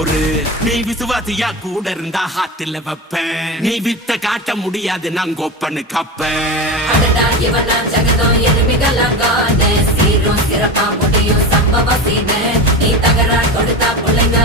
பொறு. நீ விசுவாசியா கூட இருந்தா ஹாத்துல வைப்பேன். நீ வித்த காட்ட முடியாது நான் கோப்பனு கப்பேன். ஜகதம் எருமிகளாகாது சீரும் சிறப்பா முடியும் சம்பவ சீனு. நீ தகரா கொடுத்தா பிள்ளைங்க